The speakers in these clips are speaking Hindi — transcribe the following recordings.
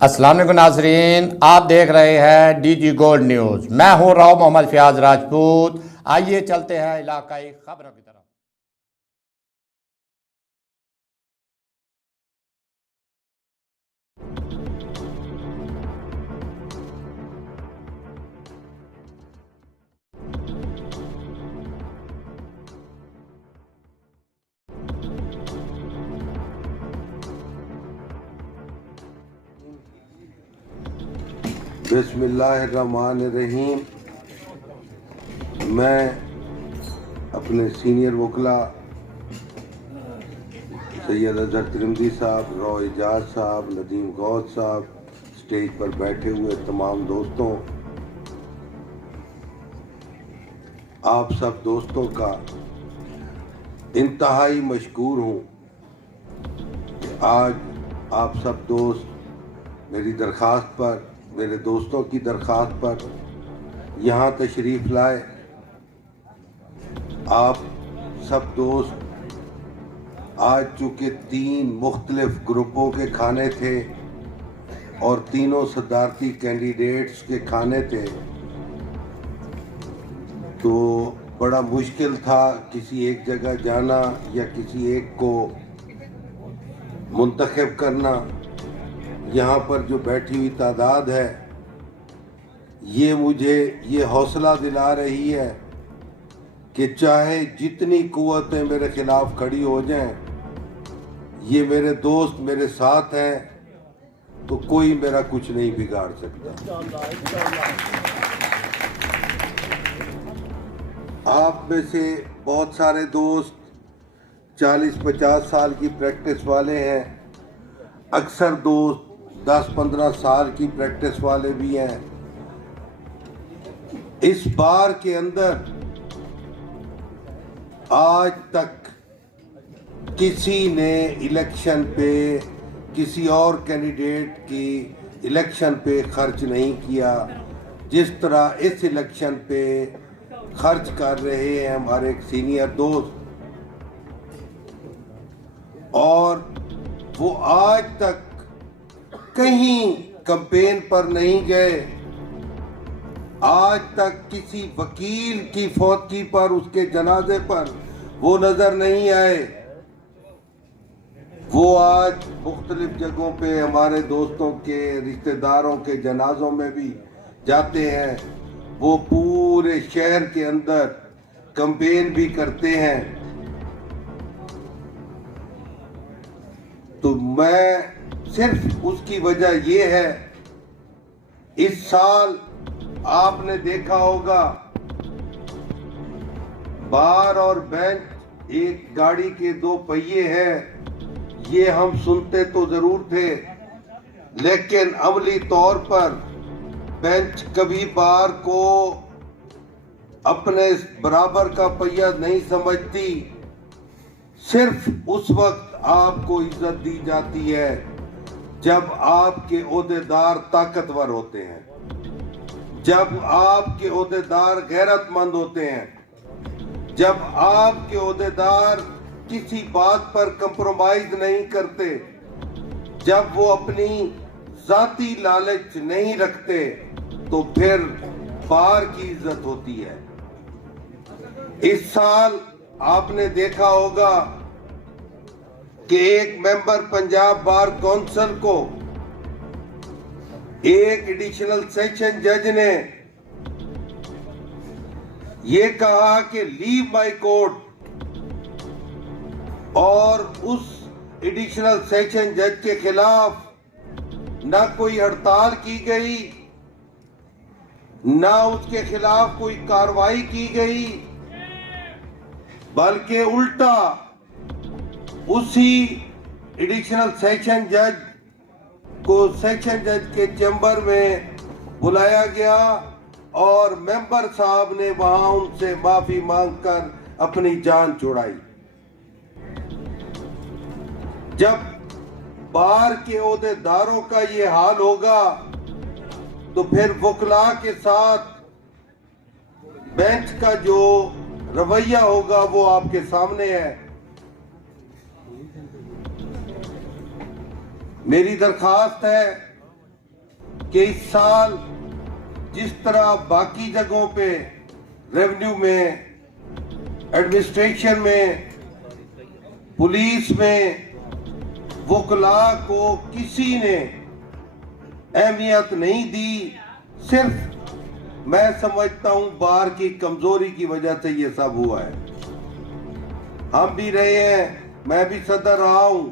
अस्सलाम वालेकुम नाज़रीन, आप देख रहे हैं डीजी गोल्ड न्यूज़। मैं हूं राव मोहम्मद फयाज राजपूत। आइए चलते हैं इलाकाई खबरों की तरफ। बिस्मिल्लाहिर्रहमानिर्रहीम। मैं अपने सीनियर वकला सैयद अजहर तिरमिज़ी साहब, रॉय एजाज साहब, नदीम गौस साहब, स्टेज पर बैठे हुए तमाम दोस्तों, आप सब दोस्तों का इंतहाई मशकूर हूँ कि आज आप सब दोस्त मेरी दरख्वास्त पर, मेरे दोस्तों की दरख्वास्त पर यहाँ तशरीफ़ लाए। आप सब दोस्त आज चूँकि 3 मुख्तलिफ ग्रुपों के खाने थे और तीनों सदारती कैंडिडेट्स के खाने थे, तो बड़ा मुश्किल था किसी एक जगह जाना या किसी एक को मुंतखब करना। यहाँ पर जो बैठी हुई तादाद है, ये मुझे ये हौसला दिला रही है कि चाहे जितनी कुव्वतें मेरे खिलाफ खड़ी हो जाएं, ये मेरे दोस्त मेरे साथ हैं, तो कोई मेरा कुछ नहीं बिगाड़ सकता। आप में से बहुत सारे दोस्त 40-50 साल की प्रैक्टिस वाले हैं, अक्सर दोस्त 10-15 साल की प्रैक्टिस वाले भी हैं। इस बार के अंदर आज तक किसी ने इलेक्शन पे, किसी और कैंडिडेट की इलेक्शन पे खर्च नहीं किया जिस तरह इस इलेक्शन पे खर्च कर रहे हैं हमारे एक सीनियर दोस्त। और वो आज तक कहीं कैंपेन पर नहीं गए, आज तक किसी वकील की फौतगी पर, उसके जनाजे पर वो नजर नहीं आए। वो आज मुख्तलिफ जगहों पे हमारे दोस्तों के, रिश्तेदारों के जनाजों में भी जाते हैं। वो पूरे शहर के अंदर कैंपेन भी करते हैं। तो मैं सिर्फ उसकी वजह ये है, इस साल आपने देखा होगा बार और बेंच एक गाड़ी के 2 पहिए हैं। ये हम सुनते तो जरूर थे, लेकिन अमली तौर पर बेंच कभी बार को अपने बराबर का पहिया नहीं समझती। सिर्फ उस वक्त आपको इज्जत दी जाती है जब आपके ओहदेदार ताकतवर होते हैं, जब आपके ओहदेदार गैरतमंद होते हैं, जब आपके ओहदेदार किसी बात पर कंप्रोमाइज नहीं करते, जब वो अपनी जाती लालच नहीं रखते, तो फिर बार की इज्जत होती है। इस साल आपने देखा होगा कि एक मेंबर पंजाब बार काउंसिल को एक एडिशनल सेशन जज ने ये कहा कि लीव माय कोर्ट, और उस एडिशनल सेशन जज के खिलाफ ना कोई हड़ताल की गई, ना उसके खिलाफ कोई कार्रवाई की गई, बल्कि उल्टा उसी एडिशनल सेशन जज को सेशन जज के चैम्बर में बुलाया गया और मेंबर साहब ने वहां उनसे माफी मांगकर अपनी जान छुड़ाई। जब बार के ओहदेदारों का ये हाल होगा, तो फिर वकला के साथ बेंच का जो रवैया होगा वो आपके सामने है। मेरी दरखास्त है कि इस साल जिस तरह बाकी जगहों पे रेवेन्यू में, एडमिनिस्ट्रेशन में, पुलिस में वकला को किसी ने अहमियत नहीं दी, सिर्फ मैं समझता हूं बार की कमजोरी की वजह से ये सब हुआ है। हम भी रहे हैं, मैं भी सदर रहा हूं।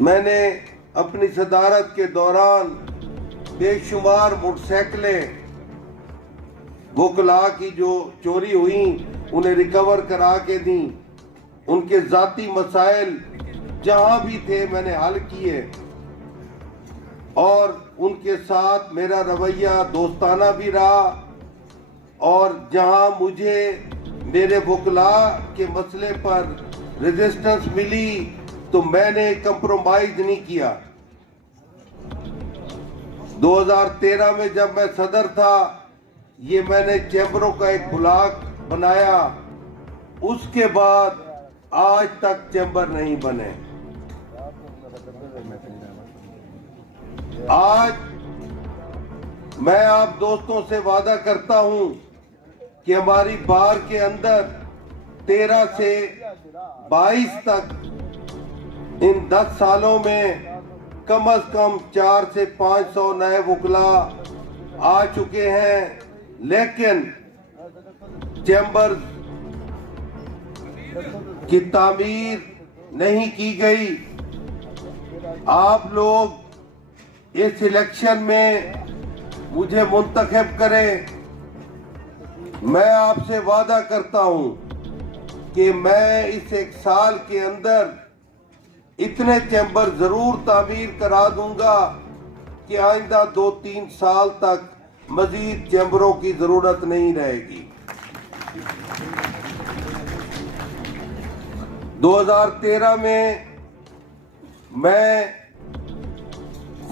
मैंने अपनी सदारत के दौरान बेशुमार मोटरसाइकिलें वकला की जो चोरी हुई उन्हें रिकवर करा के दी। उनके जाती मसाइल जहां भी थे मैंने हल किए और उनके साथ मेरा रवैया दोस्ताना भी रहा। और जहां मुझे मेरे वकला के मसले पर रेजिस्टेंस मिली तो मैंने कंप्रोमाइज नहीं किया। 2013 में जब मैं सदर था, ये मैंने चैम्बरों का एक ब्लॉक बनाया, उसके बाद आज तक चैम्बर नहीं बने। आज मैं आप दोस्तों से वादा करता हूं कि हमारी बार के अंदर 13 से 22 तक इन 10 सालों में कम से कम 400 से 500 नए वकला आ चुके हैं, लेकिन चैम्बर की तामीर नहीं की गई। आप लोग इस इलेक्शन में मुझे मुंतखब करें। मैं आपसे वादा करता हूं कि मैं इस एक साल के अंदर इतने चैम्बर जरूर तामीर करा दूंगा कि आइंदा 2-3 साल तक मजीद चैम्बरों की जरूरत नहीं रहेगी। 2013 में मैं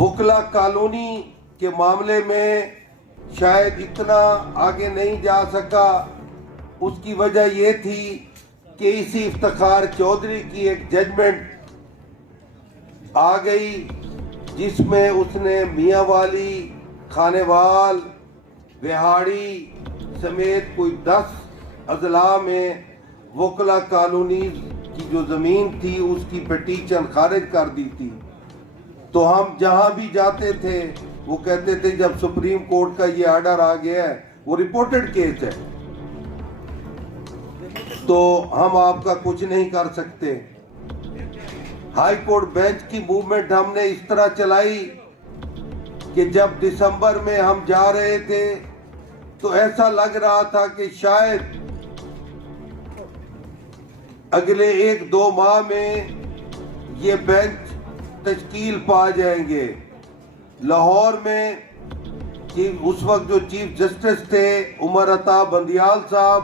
वकला कॉलोनी के मामले में शायद इतना आगे नहीं जा सका। उसकी वजह यह थी कि इसी इफ्तिखार चौधरी की एक जजमेंट आ गई जिसमें उसने मियाँ वाली, खानेवाल, बिहाड़ी समेत कोई 10 अजला में वकला कॉलोनी की जो ज़मीन थी उसकी पिटीशन खारिज कर दी थी। तो हम जहां भी जाते थे वो कहते थे जब सुप्रीम कोर्ट का ये ऑर्डर आ गया है, वो रिपोर्टेड केस है, तो हम आपका कुछ नहीं कर सकते। हाई कोर्ट बेंच की मूवमेंट हमने इस तरह चलाई कि जब दिसंबर में हम जा रहे थे तो ऐसा लग रहा था कि शायद अगले 1-2 माह में ये बेंच तश्कील पा जाएंगे। लाहौर में कि उस वक्त जो चीफ जस्टिस थे उमर अता बंदियाल साहब,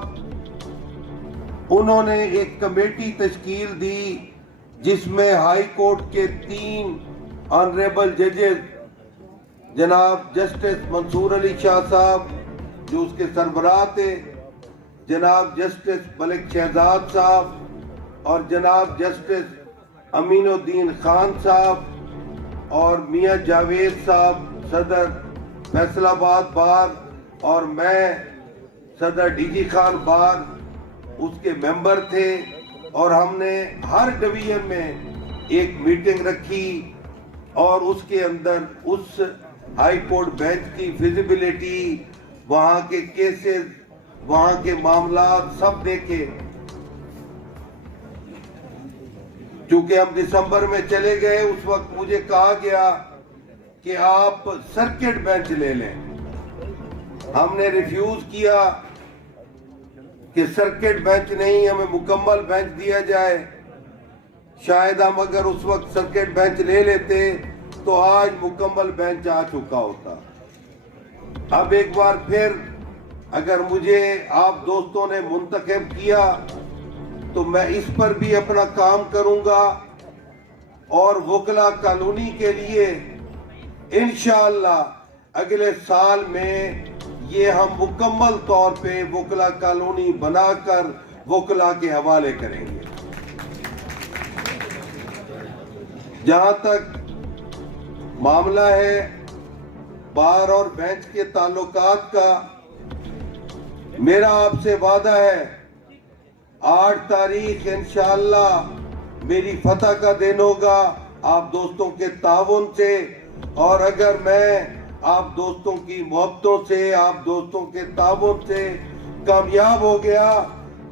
उन्होंने एक कमेटी तश्कील दी जिसमें हाई कोर्ट के 3 ऑनरेबल जजेस जनाब जस्टिस मंसूर अली शाह साहब जो उसके सरबराह थे, जनाब जस्टिस मलिक शहजाद साहब और जनाब जस्टिस अमीनुद्दीन खान साहब और मियां जावेद साहब सदर फैसलाबाद बार और मैं सदर डीजी खान बार उसके मेंबर थे। और हमने हर डिवीजन में एक मीटिंग रखी और उसके अंदर उस हाई कोर्ट बेंच की फिजिबिलिटी, वहाँ के केसेस, वहाँ के मामला सब देखे। चूंकि हम दिसंबर में चले गए, उस वक्त मुझे कहा गया कि आप सर्किट बेंच ले लें। हमने रिफ्यूज किया कि सर्किट बेंच नहीं, हमें मुकम्मल बेंच दिया जाए। शायद हम अगर उस वक्त सर्किट बेंच ले लेते तो आज मुकम्मल बेंच आ चुका होता। अब एक बार फिर अगर मुझे आप दोस्तों ने मुंतखब किया तो मैं इस पर भी अपना काम करूंगा और वकला कॉलोनी के लिए इंशाअल्लाह अगले साल में ये हम मुकम्मल तौर पे वकला कॉलोनी बनाकर वकला के हवाले करेंगे। जहां तक मामला है बार और बेंच के ताल्लुकात का। मेरा आपसे वादा है 8 तारीख इंशाअल्लाह मेरी फतह का दिन होगा आप दोस्तों के ताउन से। और अगर मैं आप दोस्तों की मोहब्बतों से, आप दोस्तों के ताउन से कामयाब हो गया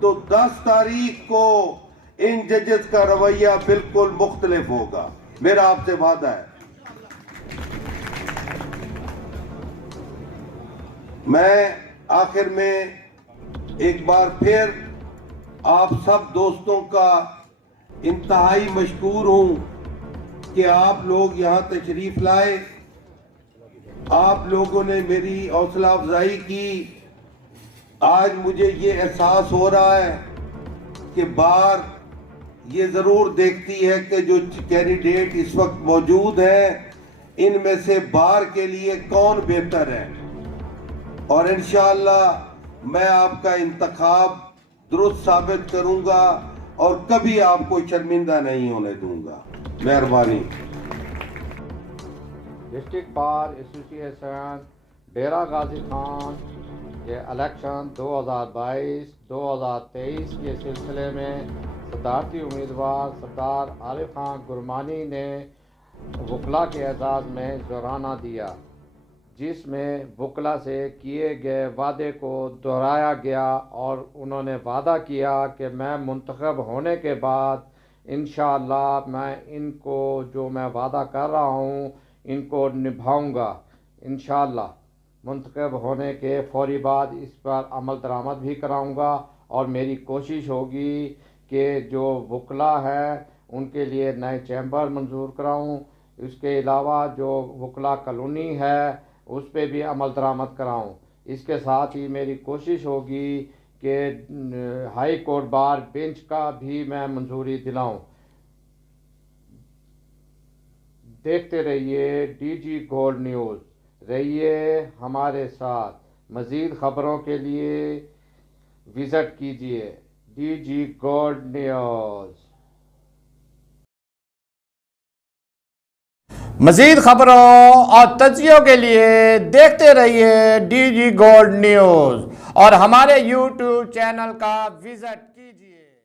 तो 10 तारीख को इन जजेस का रवैया बिल्कुल मुख्तलिफ होगा। मेरा आपसे वादा है। मैं आखिर में एक बार फिर आप सब दोस्तों का इंतहाई मशकूर हूं कि आप लोग यहां तशरीफ लाए। आप लोगों ने मेरी हौसला अफजाई की। आज मुझे ये एहसास हो रहा है कि बार ये जरूर देखती है कि जो कैंडिडेट इस वक्त मौजूद हैं इनमें से बार के लिए कौन बेहतर है, और इंशाअल्लाह मैं आपका इंतखाब दुरुस्त साबित करूंगा और कभी आपको शर्मिंदा नहीं होने दूंगा। मेहरबानी। डिस्ट्रिक्ट बार एसोसिएशन डेरा गाजी खान के इलेक्शन 2022-2023 के सिलसिले में सदारती उम्मीदवार सरदार आरिफ खान गुरमानी ने वकला के एजाज़ में जोराना दिया, जिसमें वकला से किए गए वादे को दोहराया गया और उन्होंने वादा किया कि मैं मुंतखब होने के बाद इंशाअल्लाह मैं इनको जो मैं वादा कर रहा हूँ इनको निभाऊंगा। इंशाअल्लाह मुंतखब होने के फौरी बाद इस पर अमल दरामद भी कराऊंगा और मेरी कोशिश होगी कि जो वकला हैं उनके लिए नए चैम्बर मंजूर कराऊं। इसके अलावा जो वकला कॉलोनी है उस पर भी अमल दरामद कराऊं। इसके साथ ही मेरी कोशिश होगी कि हाई कोर्ट बार बेंच का भी मैं मंजूरी दिलाऊं। देखते रहिए डीजी गोल्ड न्यूज़, रहिए हमारे साथ। मज़ीद ख़बरों के लिए विज़िट कीजिए डीजी गोल्ड न्यूज़। मज़ीद खबरों और तजियों के लिए देखते रहिए डीजी गोल्ड न्यूज़ और हमारे यूट्यूब चैनल का विज़िट कीजिए।